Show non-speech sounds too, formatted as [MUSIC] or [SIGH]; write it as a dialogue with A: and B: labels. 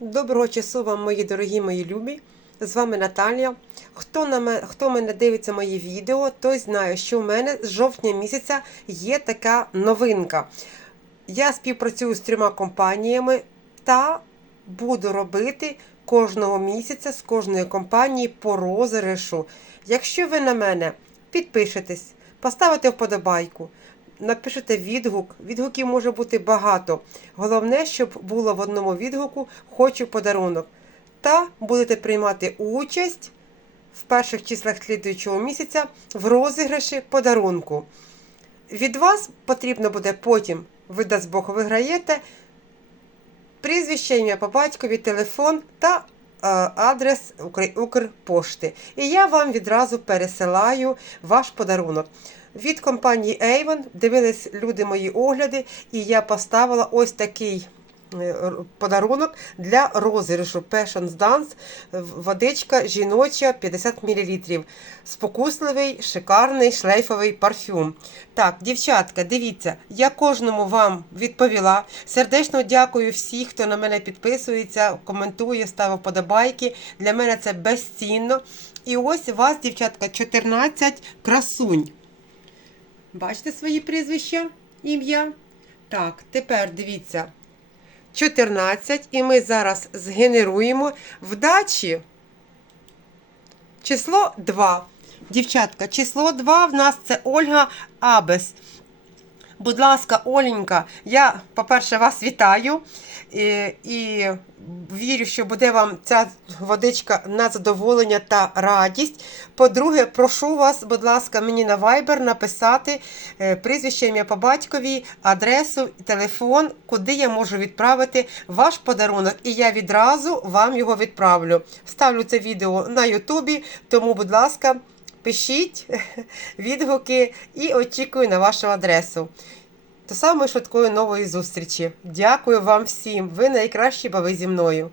A: Доброго часу вам, мої дорогі мої любі. З вами Наталія. Хто, на ме- хто мене дивиться мої відео, той знає, що в мене з жовтня місяця є така новинка. Я співпрацюю з трьома компаніями та буду робити кожного місяця з кожної компанії по розіграшу. Якщо ви на мене підпишетесь, поставите вподобайку, напишете відгук. Відгуків може бути багато. Головне, щоб було в одному відгуку хочу подарунок. Та будете приймати участь в перших числах слідуючого місяця в розіграші подарунку. Від вас потрібно буде потім, ви дасть Бог, виграєте прізвище, ім'я по батькові, телефон та адрес Укр- Укрпошти. І я вам відразу пересилаю ваш подарунок. Від компанії Avon дивились люди мої огляди, і я поставила ось такий е, подарунок для розіграшу Passions Dance водичка жіноча 50 мл. Спокусливий, шикарний шлейфовий парфюм. Так, дівчатка, дивіться, я кожному вам відповіла. Сердечно дякую всім, хто на мене підписується, коментує, ставить подобайки. Для мене це безцінно. І ось у вас, дівчатка, 14 красунь. Бачите свої прізвища, ім'я? Так, тепер дивіться. 14, і ми зараз згенеруємо вдачі число 2. Дівчатка, число 2 в нас це Ольга Абес. Будь ласка, Оленька, я, по-перше, вас вітаю і, і вірю, що буде вам ця водичка на задоволення та радість. По-друге, прошу вас, будь ласка, мені на Viber написати е, прізвище, ім'я по батькові, адресу, телефон, куди я можу відправити ваш подарунок. І я відразу вам його відправлю. Ставлю це відео на Ютубі, тому, будь ласка, пишіть [LAUGHS] відгуки і очікую на вашу адресу. До самої швидкої нової зустрічі. Дякую вам всім. Ви найкращі, бо ви зі мною.